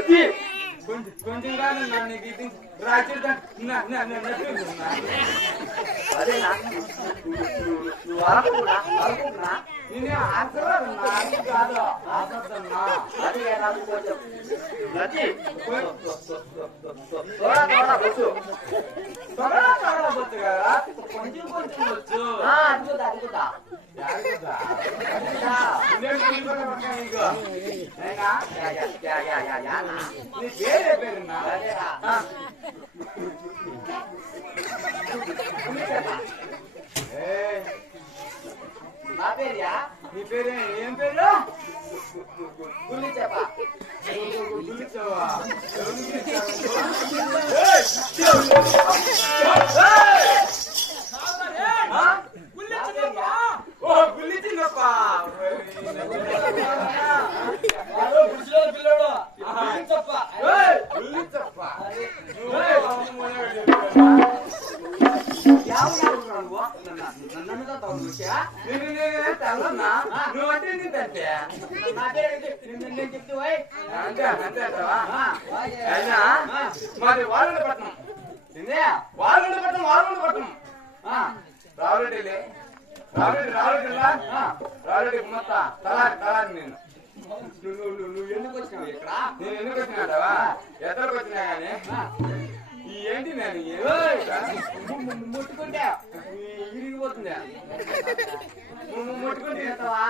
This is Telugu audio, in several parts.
Nanti. కొంచెం నొప్పి కొంచెం కాదు నా నీకు ఇది రాత్రి నేను కాదు నాకు కొంచెం నచ్చి తోడా తోడా బొచ్చు తోడా తోడా బొచ్చు కదా కొంచెం కొంచెం బొచ్చు అడుగుతా అడుగుతా. నా పేరియా నీ పేరు ఏం పేరు గుల్లి చెప్ప గుల్లి చెప్ప మరి వాలండపట్నం వాలండపట్నం వాలండపట్నం రావులెడ్డి రావులెడ్డి రావులెడ్డి రావులెడ్డి మొత్త తలారి తలారి నేను నువ్వు ఎందుకు నేను ఎందుకు వచ్చినావా ఎద్దరికి వచ్చినా కానీ ఏంటి నేను ముట్టుకుంటా మునిగిపోతుందా నువ్వు ముట్టుకుంటే ఇస్తావా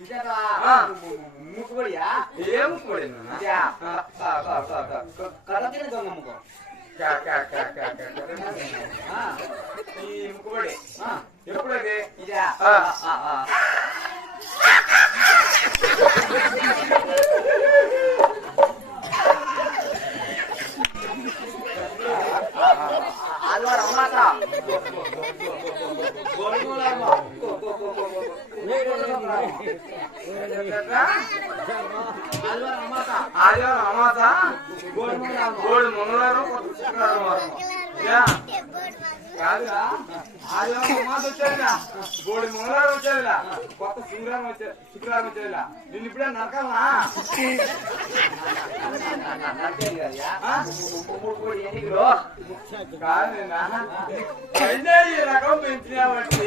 ఇస్తావా ముక్కుబడియా ఎప్పుడైతే ఇదా ఆదివారం అమాస గోల్డ్ మంగళవారం కొత్త శుక్రవారం యా. కాదురా ఆదివారం అమాస వచ్చేదిలా గోల్డ్ మంగళవారం వచ్చేదిలా కొత్త శుక్రవారం వచ్చే శుక్రవారం వచ్చేదిలా నేను ఇప్పుడే నరకాలా కాదు రకం పెంచినావంటే.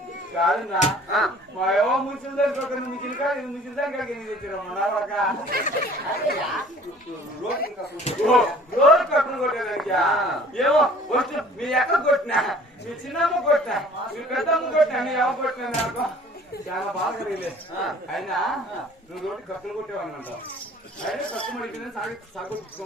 ಕಾರಣ ಆ ಪಾಯೋ ಮುಸಿಲ್ ದೆರ್ಕೋಕನು ಮಿಜಿನಕಾರಿ ಮುಸಿಲ್ ದೆರ್ಕಗೆ ನಿಲೆ ಚರ ಮಾರವಕ ಯಾವ ಕೊಟ್ಟನ ಅರಕಾ ಜಾನ್ನ ಬಾಕರೀಲೇ ಹಂಗಾ ನೀ ರೋಡ್ ಕಟ್ಟು ಕೊಟೇವಾ ಸಾಕು ಸಾಕು ಇಟ್ಕೋ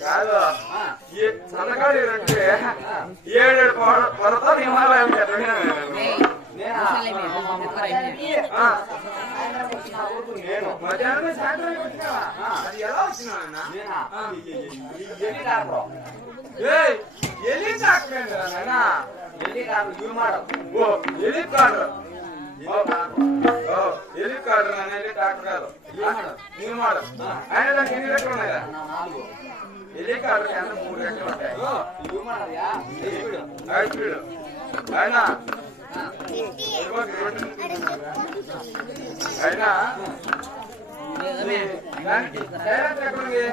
కాదు ఈ సన్నగాడు అంటే ఏడేడు పొరతో హిమాలయం నేనా? వచ్చిన మధ్యాహ్నం సాయంత్రం వచ్చినావా అది ఎలా. ఎన్ని డాక్టరు? నాయనా ఎన్ని డాక్టరు? నాయన ఎలి డాక్టర్ కాదు నేను మాడు ఆయన దానికి ఎన్ని రెట్లు ఉన్నాయా డాక్టర్ కింద మూడు రెట్లు ఉంటాయి. ఐదు ఆ. అయినా దానికి డైరెక్ట్ ఎక్కడుంది ఏడ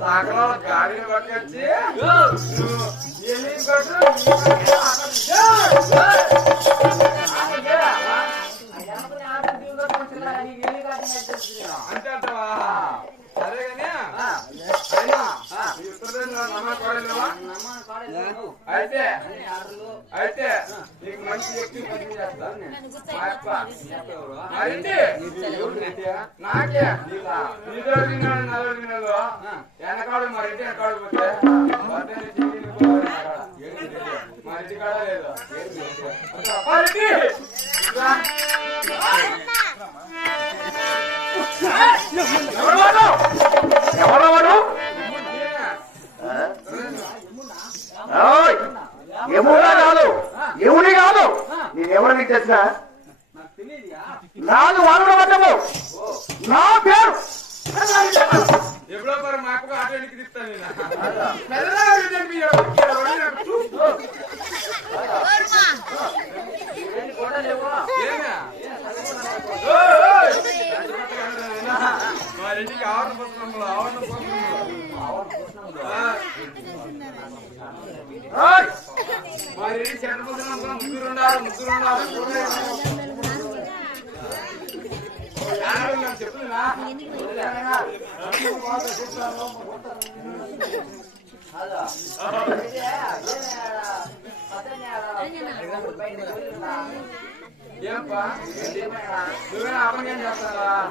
సకల గాడిని పట్టుకొచ్చి నువ్వు అయితే అయితే నీకు మంచి వ్యక్తి పని చేస్తా మా అప్ప. చెప్పేవారు. మరింటి నాకే నన్ను అడిగినాడు వెనకాడు మా ఇంటి వెనకాడు పోతే వద్దని చెయ్యి పోవాలి అక్కడ. మా ఇంటి కాడ లేదు మరింటి రా. ఎవరు వాడు? ఎవరు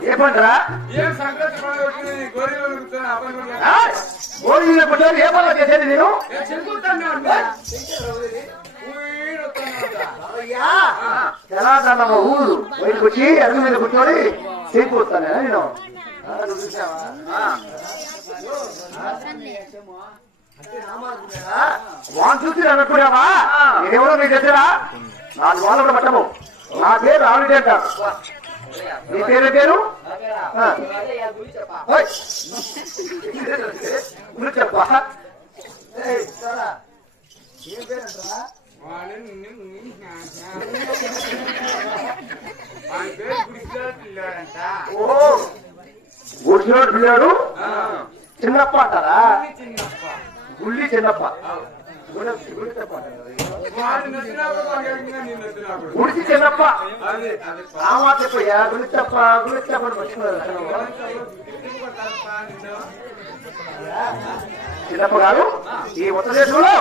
ఏ పంటరా గోరీలో పనులు చేసేది నేను? జనాదన్న ఊరు. బయటకు వచ్చి అడుగు మీద కూర్చొని చేకూరుతానే నేను వాన్ చూసి అనుకున్నావా? నేనెవరో నీకు తెలిసినా నాలుగు వాళ్ళ పట్టము నా పేరు రావణి అంటారు నీ పేరు పేరు? చెప్పా. గుడిసినోడు పిల్లాడు? చిన్నప్ప అంటారా? గుళ్ళి చిన్నప్ప? గుడిసి చిన్నప్ప. ఆ మాట చెప్పయ్యా. గుడి చిన్నప్ప గారు ఈ ఉత్తర దేశంలో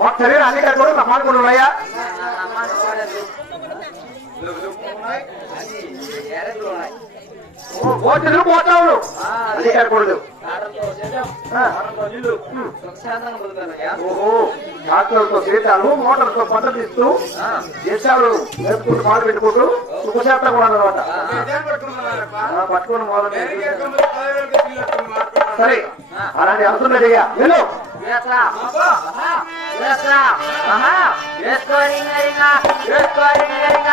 మొత్తం అన్ని కాదు కూడా నమ్మానుకుని ఉన్నాయా? నా- నా అది ఎర్రలు ఓట్లు పోతావులు అన్ని ఓహో డాక్టర్లతో చేతాలు మోటార్లతో పంట ఇస్తూ దేశాలు నేర్పుకుంటూ పాలు పెట్టుకుంటూ సుఖశాతం కూడా అనమాట పట్టుకుని మొదలు సరే. అలాంటి అవసరం లేదయ్యా వెళ్ళు. వేసుకో రింగ